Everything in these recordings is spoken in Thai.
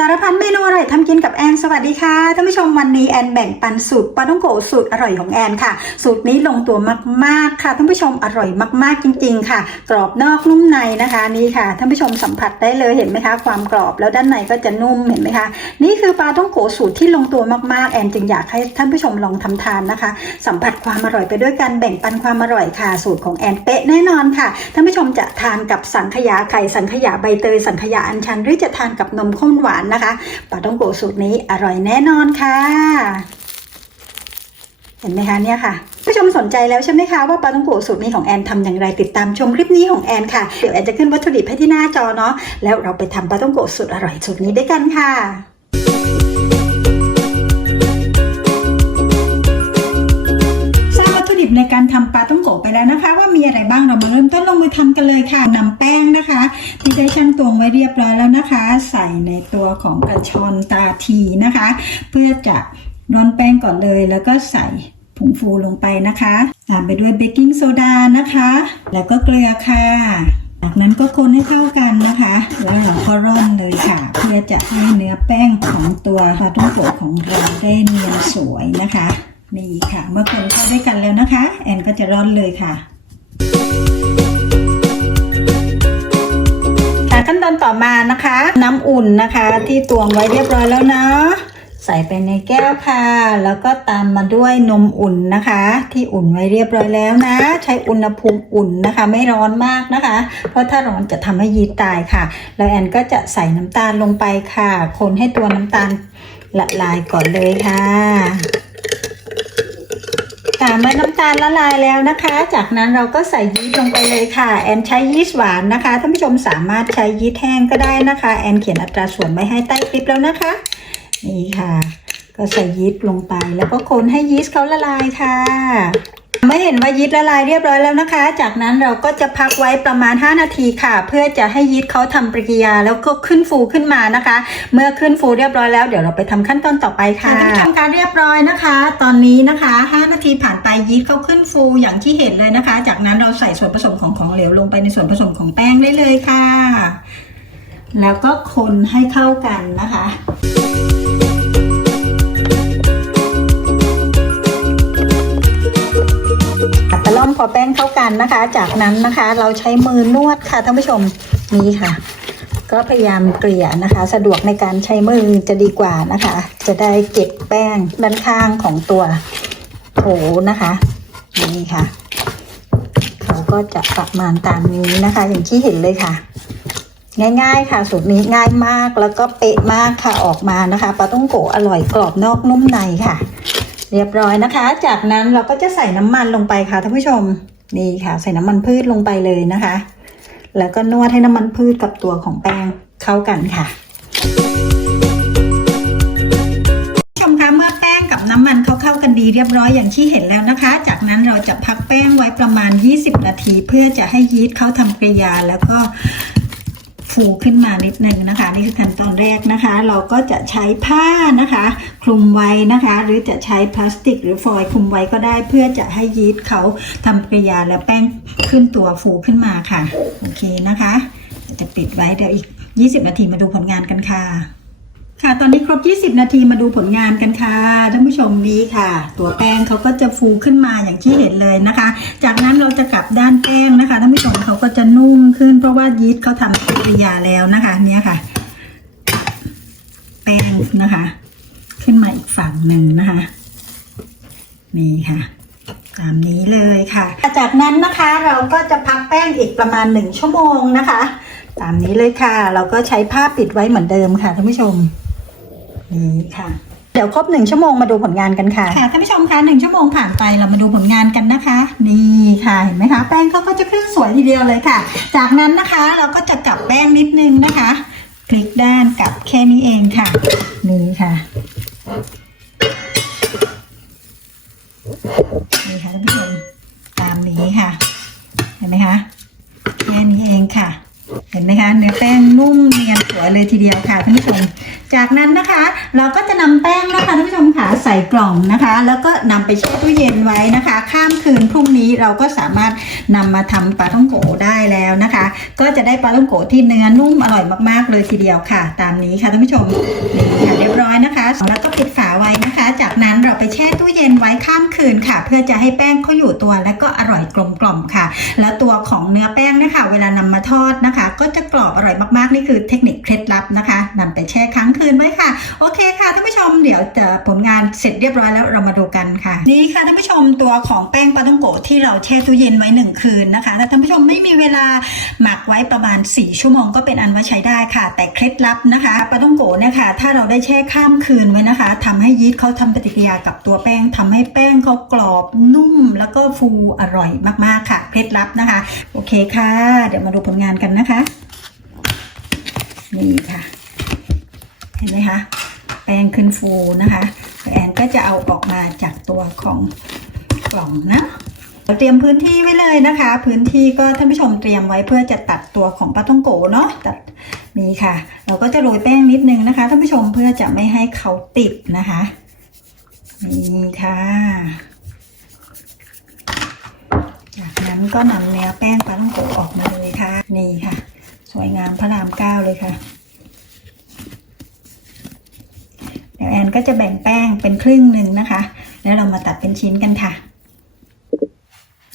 สารพันเมนูอร่อยทำกินกับแอนสวัสดีค่ะท่านผู้ชมวันนี้แอนแบ่งปันสูตรปลาท่องโกสูตรอร่อยของแอนค่ะ สูตรนี้ลงตัวมากๆค่ะท่านผู้ชมอร่อยมากๆจริง ๆ ค่ะ กรอบนอกนุ่มในนะคะนี่ค่ะท่านผู้ชมสัมผัสได้เลยเห็นไหมคะ ความกรอบแล้วด้านในก็จะนุ่มเห็นไหมคะ นี่คือปลาท่องโกสูตรที่ลงตัวมากๆแอนจึงอยากให้ท่านผู้ชมลองทำทานนะคะ สัมผัสความอร่อยไปด้วยกันแบ่งปันความอร่อยค่ะ สูตรของแอนเป๊ะแน่นอนค่ะท่านผู้ชมจะทานกับสังขยาไข่สังขยาใบเตยสังขยาอัญชันหรือจะทานกับนมข้นหวานนะคะปลาต้องโกะสูตรนี้อร่อยแน่นอนค่ะ เห็นไหมคะเนี่ยค่ะผู้ชมสนใจแล้วใช่ไหมคะว่าปลาต้องโกะสูตรนี้ของแอนทำอย่างไรติดตามชมคลิปนี้ของแอนค่ะเดี๋ยวแอนจะขึ้นวัตถุดิบให้ที่หน้าจอเนาะแล้วเราไปทำปลาต้องโกะสูตรอร่อยสูตรนี้ด้วยกันค่ะ ใส่ในตัวของกระชอนตาทีนะคะ เพื่อจะร่อนแป้งก่อนเลย แล้วก็ใส่ผงฟูลงไปนะคะตามไปด้วยเบกกิ้งโซดานะคะ แล้วก็เกลือค่ะจากนั้นก็คนให้เข้ากันนะคะ แล้วเราก็ร่อนเลยค่ะ เพื่อจะให้เนื้อแป้งของตัวปลาท่องโกะของเราได้เนียนสวยนะคะนี่ค่ะ เมื่อคนเข้าด้วยกันแล้วนะคะ แอนก็จะร่อนเลยค่ะค่ะ ขั้นตอนต่อมานะคะ น้ำอุ่นนะคะที่ตวงไว้เรียบร้อยแล้วนะใส่ไปในแก้วค่ะ แล้วก็ตามมาด้วยนมอุ่นนะคะ ที่อุ่นไว้เรียบร้อยแล้วนะ ใช้อุณหภูมิอุ่นนะคะ ไม่ร้อนมากนะคะ เพราะถ้าร้อนจะทำให้ยีสต์ตายค่ะ แล้วแอนก็จะใส่น้ำตาลลงไปค่ะ คนให้ตัวน้ำตาลละลายก่อนเลยค่ะ เมื่อน้ำตาลละลายแล้วนะคะ จากนั้นเราก็ใส่ยีสต์ลงไปเลยค่ะแอนใช้ยีสต์หวานนะคะท่านผู้ชมสามารถใช้ยีสต์แห้งก็ได้นะคะแอนเขียนอัตราส่วนไว้ให้ใต้คลิปแล้วนะคะ นี่ค่ะ ก็ใส่ยีสต์ลงไปแล้วก็คนให้ยีสต์เขาละลายค่ะ เมื่อเห็นว่ายีสต์ละลายเรียบร้อยแล้วนะคะ จากนั้นเราก็จะพักไว้ประมาณ 5 นาทีค่ะ เพื่อจะให้ยีสต์เขาทำปฏิกิริยาแล้วก็ขึ้นฟูขึ้นมานะคะ เมื่อขึ้นฟูเรียบร้อยแล้วเดี๋ยวเราไปทำขั้นตอนต่อไปค่ะท่านผู้ชมคะเรียบร้อยนะคะ ตอนนี้นะคะ 5 นาทีผ่านไปยีสต์เขาขึ้นฟูอย่างที่เห็นเลยนะคะ จากนั้นเราใส่ส่วนผสมของของเหลวลงไปในส่วนผสมของแป้งได้เลยค่ะ แล้วก็คนให้เข้ากันนะคะ ล่อมพอแป้งเข้ากันนะคะ จากนั้นนะคะ เราใช้มือนวดค่ะท่านผู้ชมนี่ค่ะ ก็พยายามเกลี่ยนะคะ สะดวกในการใช้มือจะดีกว่านะคะ จะได้เก็บแป้งด้านข้างของตัวโถนะคะนี่ค่ะเขาก็จะประมาณตามนี้นะคะ อย่างที่เห็นเลยค่ะ ง่ายๆค่ะสูตรนี้ง่ายมากแล้วก็เป๊ะมากค่ะออกมานะคะปลาต้องโกะอร่อยกรอบนอกนุ่มในค่ะ เรียบร้อยนะคะ จากนั้นเราก็จะใส่น้ำมันลงไปค่ะท่านผู้ชมนี่ค่ะ ใส่น้ำมันพืชลงไปเลยนะคะ แล้วก็นวดให้น้ำมันพืชกับตัวของแป้งเข้ากันค่ะผู้ชมคะเมื่อแป้งกับน้ำมันเขาเข้ากันดีเรียบร้อยอย่างที่เห็นแล้วนะคะ จากนั้นเราจะพักแป้งไว้ประมาณ 20 นาที เพื่อจะให้ยีสต์เขาทำกริยาแล้วก็ ฟูขึ้นมานิดนึงนะคะ นี่คือขั้นตอนแรกนะคะ เราก็จะใช้ผ้านะคะ คลุมไว้นะคะ หรือจะใช้พลาสติก หรือฟอยล์คลุมไว้ก็ได้ เพื่อจะให้ยีสต์เขาทำกริยาและแป้งขึ้นตัวฟูขึ้นมาค่ะ โอเคนะคะ จะปิดไว้เดี๋ยวอีก 20 นาทีมาดูผลงานกันค่ะ ค่ะ ตอนนี้ครบ 20 นาทีมาดูผลงานกันค่ะ ท่านผู้ชมนี้ค่ะ ตัวแป้งเขาก็จะฟูขึ้นมาอย่างที่เห็นเลยนะคะ จากนั้นเราจะกลับด้านแป้งนะคะ ท่านผู้ชมเขาก็จะนุ่มขึ้น เพราะว่ายีสต์เขาทำปฏิกิริยาแล้วนะคะ เนี่ยค่ะ แป้งนะคะ ขึ้นมาอีกฝั่งหนึ่งนะคะ นี่ค่ะตามนี้เลยค่ะ จากนั้นนะคะเราก็จะพักแป้งอีกประมาณหนึ่งชั่วโมงนะคะ ตามนี้เลยค่ะ เราก็ใช้ผ้าปิดไว้เหมือนเดิมค่ะท่านผู้ชม นี่ค่ะ เดี๋ยวครบหนึ่งชั่วโมงมาดูผลงานกันค่ะ ค่ะท่านผู้ชมคะหนึ่งชั่วโมงผ่านไปเรามาดูผลงานกันนะคะนี่ค่ะเห็นไหมคะแป้งเขาก็จะขึ้นสวยทีเดียวเลยค่ะ จากนั้นนะคะเราก็จะกลับแป้งนิดนึงนะคะพลิกด้านกลับแค่นี้เองค่ะ นี่ค่ะนี่ค่ะท่านผู้ชมตามนี้ค่ะ เห็นไหมคะแค่นี้เองค่ะ เห็นไหมคะเนื้อแป้งนุ่มเนียนสวยเลยทีเดียวค่ะท่านผู้ชม จากนั้นนะคะเราก็จะนำแป้งนะคะท่านผู้ชมค่ะใส่กล่องนะคะ แล้วก็นำไปแช่ตู้เย็นไว้นะคะ ข้ามคืนพรุ่งนี้เราก็สามารถนำมาทำปลาท่องโกได้แล้วนะคะ ก็จะได้ปลาท่องโกที่เนื้อนุ่มอร่อยมากๆ เลยทีเดียวค่ะ ตามนี้ค่ะท่านผู้ชมนี่ค่ะเรียบร้อยนะคะแล้วก็ปิดฝาไว้นะคะ จากนั้นเราไปแช่ตู้เย็นไว้ข้ามคืนค่ะ เพื่อจะให้แป้งเขาอยู่ตัวและก็อร่อยกลมกล่อมค่ะ แล้วตัวของเนื้อแป้งนะคะ เวลานำมาทอดนะคะ ก็จะกรอบอร่อยมากๆนี่คือเทคนิคเคล็ดลับนะคะนำไปแช่ค้างคืนไว้ค่ะ โอเคค่ะท่านผู้ชมเดี๋ยวจะผลงานเสร็จเรียบร้อยแล้วเรามาดูกันค่ะ นี่ค่ะท่านผู้ชมตัวของแป้งปลาท่องโกะที่เราแช่ตู้เย็นไว้หนึ่งคืนนะคะถ้าท่านผู้ชมไม่มีเวลาหมักไว้ประมาณ 4 ชั่วโมงก็เป็นอันว่าใช้ได้ค่ะ แต่เคล็ดลับนะคะปลาท่องโกะนี่ยค่ะถ้าเราได้แช่ข้ามคืนไว้นะคะทำให้ยีสต์เขาทำปฏิกิริยากับตัวแป้งทำให้แป้งเขากรอบนุ่ม แล้วก็ฟูอร่อยมากๆค่ะเคล็ดลับนะคะ โอเคค่ะ เดี๋ยวมาดูผลงานกันนะคะ นี่ค่ะ เห็นไหมคะแป้งขึ้นฟูนะคะแอนก็จะเอาออกมาจากตัวของกล่องนะเตรียมพื้นที่ไว้เลยนะคะ พื้นที่ก็ท่านผู้ชมเตรียมไว้เพื่อจะตัดตัวของปลาท่องโกเนาะตัดนี่ค่ะ เราก็จะโรยแป้งนิดนึงนะคะท่านผู้ชมเพื่อจะไม่ให้เขาติดนะคะนี่ค่ะจากนั้นก็นำเนื้อแป้งปลาท่องโกออกมาเลยค่ะ นี่ค่ะ สวยงามพระรามเก้าเลยค่ะ เดี๋ยวแอน ก็จะแบ่งแป้งเป็นครึ่งหนึ่งนะคะ แล้วเรามาตัดเป็นชิ้นกันค่ะ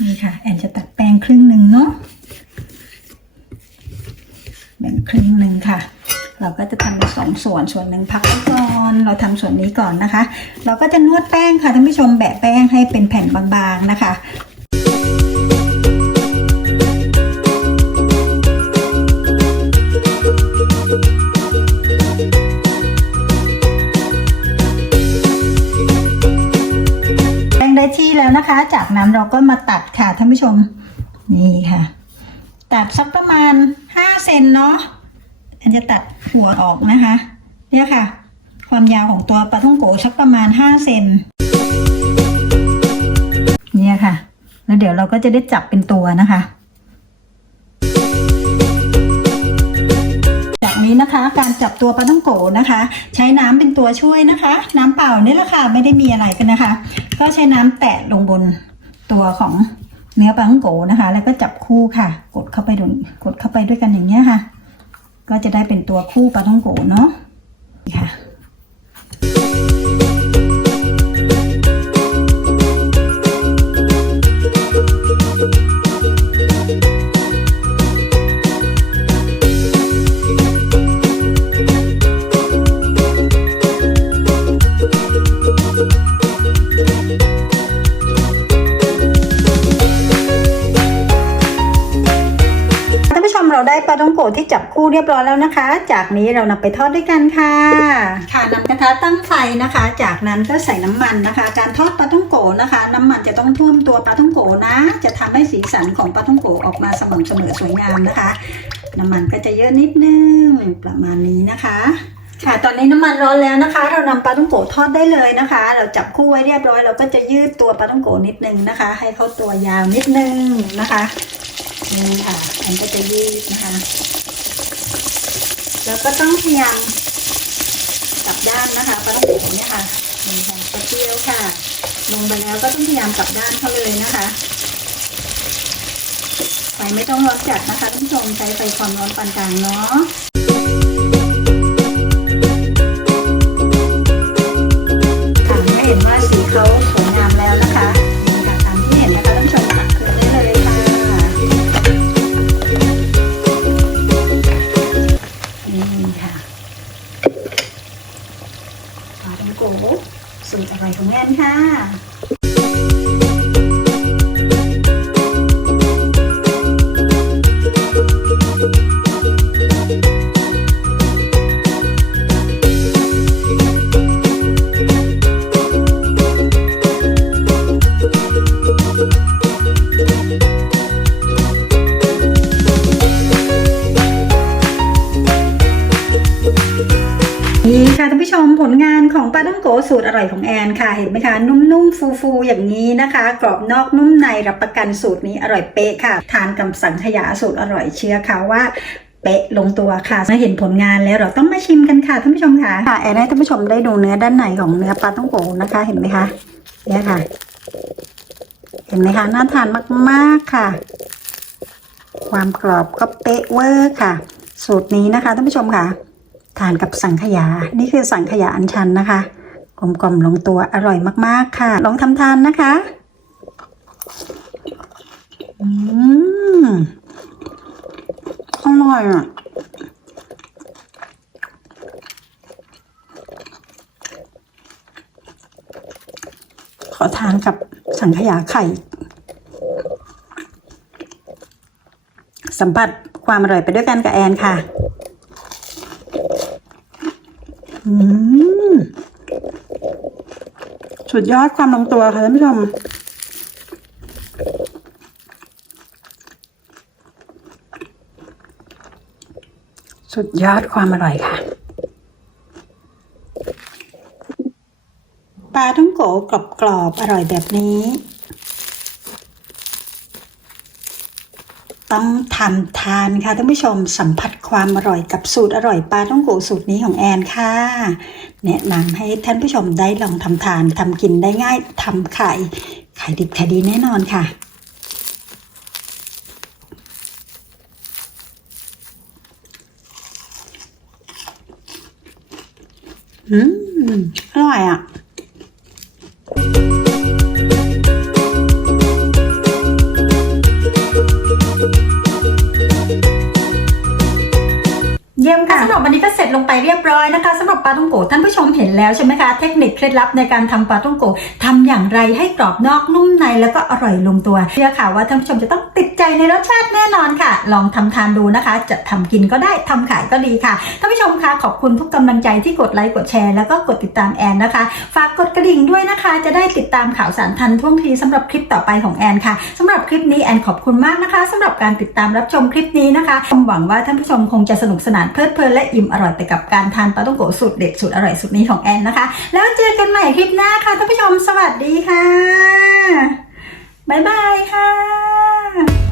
นี่ค่ะ แอนจะตัดแป้งครึ่งหนึ่งเนาะแบ่งครึ่งหนึ่งค่ะ เราก็จะทำเป็นสองส่วนส่วนหนึ่งพักไว้ก่อนเราทำส่วนนี้ก่อนนะคะ เราก็จะนวดแป้งค่ะท่านผู้ชมแบะแป้งให้เป็นแผ่นบางๆนะคะ แล้วนะคะ จากนั้นเราก็มาตัดค่ะท่านผู้ชม นี่ค่ะ ตัดสักประมาณห้าเซนเนาะอันจะตัดหัวออกนะคะ เนี่ยค่ะ ความยาวของตัวปลาท่องโกสักประมาณห้าเซนเนี่ยค่ะ แล้วเดี๋ยวเราก็จะได้จับเป็นตัวนะคะ นี้นะคะ การจับตัวปลาท่องโกนะคะ ใช้น้ำเป็นตัวช่วยนะคะ น้ำเปล่านี่แหละค่ะไม่ได้มีอะไรกันนะคะ ก็ใช้น้ำแตะลงบนตัวของเนื้อปลาท่องโกนะคะ แล้วก็จับคู่ค่ะ กดเข้าไปดูกดเข้าไปด้วยกันอย่างเงี้ยค่ะ ก็จะได้เป็นตัวคู่ปลาท่องโกเนาะค่ะ ท่องโกะที่จับคู่เรียบร้อยแล้วนะคะ จากนี้เรานำไปทอดด้วยกันค่ะ ค่ะนำกระทะตั้งไฟนะคะ จากนั้นก็ใส่น้ำมันนะคะ การทอดปลาท่องโกะนะคะ น้ำมันจะต้องท่วมตัวปลาท่องโกะนะ จะทำให้สีสันของปลาท่องโกะออกมาสม่ำเสมอสวยงามนะคะ น้ำมันก็จะเยอะนิดนึงประมาณนี้นะคะค่ะตอนนี้น้ำมันร้อนแล้วนะคะ เรานำปลาท่องโกะทอดได้เลยนะคะ เราจับคู่ไว้เรียบร้อย เราก็จะยืดตัวปลาท่องโกะนิดนึงนะคะ ให้เขาตัวยาวนิดนึงนะคะ นี่ค่ะมันก็จะยืดนะคะ แล้วก็ต้องพยายามกลับด้านนะคะปลาต้องโกะเนี่ยค่ะนี่ค่ะกระเทียวค่ะ ลงไปแล้วก็ต้องพยายามกลับด้านเขาเลยนะคะไฟไม่ต้องร้อนจัดนะคะท่านผู้ชมใช้ไฟความร้อนปานกลางเนาะ โกสูตรอร่อยของแอนค่ะ เห็นไหมคะ นุ่มๆ ฟูๆ อย่างนี้นะคะ กรอบนอกนุ่มในรับประกันสูตรนี้อร่อยเป๊ะค่ะ ทานกับสังขยาสูตรอร่อยเชื่อค่ะว่าเป๊ะลงตัวค่ะเมื่อเห็นผลงานแล้วเราต้องมาชิมกันค่ะท่านผู้ชมค่ะค่ะแอนให้ท่านผู้ชมได้ดูเนื้อด้านในของเนื้อปลาต้องโกนะคะ เห็นไหมคะเนี่ยค่ะ เห็นไหมคะน่าทานมากๆค่ะ ความกรอบก็เป๊ะเวอร์ค่ะ สูตรนี้นะคะท่านผู้ชมค่ะทานกับสังขยา นี่คือสังขยาอันชันนะคะ ลมกล่อมลงตัวอร่อยมาก ๆ ค่ะ ลองทำทานนะคะ อืมอร่อยอะขอทานกับสังขยาไข่ สัมผัสความอร่อยไปด้วยกันกับแอนค่ะ อืม สุดยอดความลงตัวค่ะท่านผู้ชมสุดยอดความอร่อยค่ะปลาท่องโกกรอบๆอร่อยแบบนี้ ต้องทำทานค่ะท่านผู้ชมสัมผัสความอร่อยกับสูตรอร่อยปลาท่องโกสูตรนี้ของแอนค่ะ แนะนำให้ท่านผู้ชมได้ลองทำทานทำกินได้ง่ายทำขายขายดิบขายดีแน่นอนค่ะอืมอร่อยอะเยี่ยมค่ะสำหรับวันนี้ก็เสร็จลงไปเรียบร้อยนะคะส ปลาท่องโกท่านผู้ชมเห็นแล้วใช่ไหมคะ เทคนิคเคล็ดลับในการทำปลาท่องโกทำอย่างไรให้กรอบนอกนุ่มในแล้วก็อร่อยลงตัวเชื่อค่ะว่าท่านผู้ชมจะต้องติดใจในรสชาติแน่นอนค่ะ ลองทำทานดูนะคะ จะทำกินก็ได้ทำขายก็ดีค่ะท่านผู้ชมคะขอบคุณทุกกำลังใจที่กดไลค์กดแชร์แล้วก็กดติดตามแอนนะคะ ฝากกดกระดิ่งด้วยนะคะ จะได้ติดตามข่าวสารทันท่วงทีสำหรับคลิปต่อไปของแอนค่ะสำหรับคลิปนี้แอนขอบคุณมากนะคะสำหรับการติดตามรับชมคลิปนี้นะคะหวังว่าท่านผู้ชมคงจะสนุกสนานเพลิดเพลินและอิ่มอร่อยไปกับการทานปลาต้องโกสูตดเด็ดสุดอร่อยสุดนี้ของแอนนะคะ แล้วเจอกันใหม่คลิปหน้าค่ะท่านผู้ชมสวัสดีค่ะ บ๊ายบายค่ะ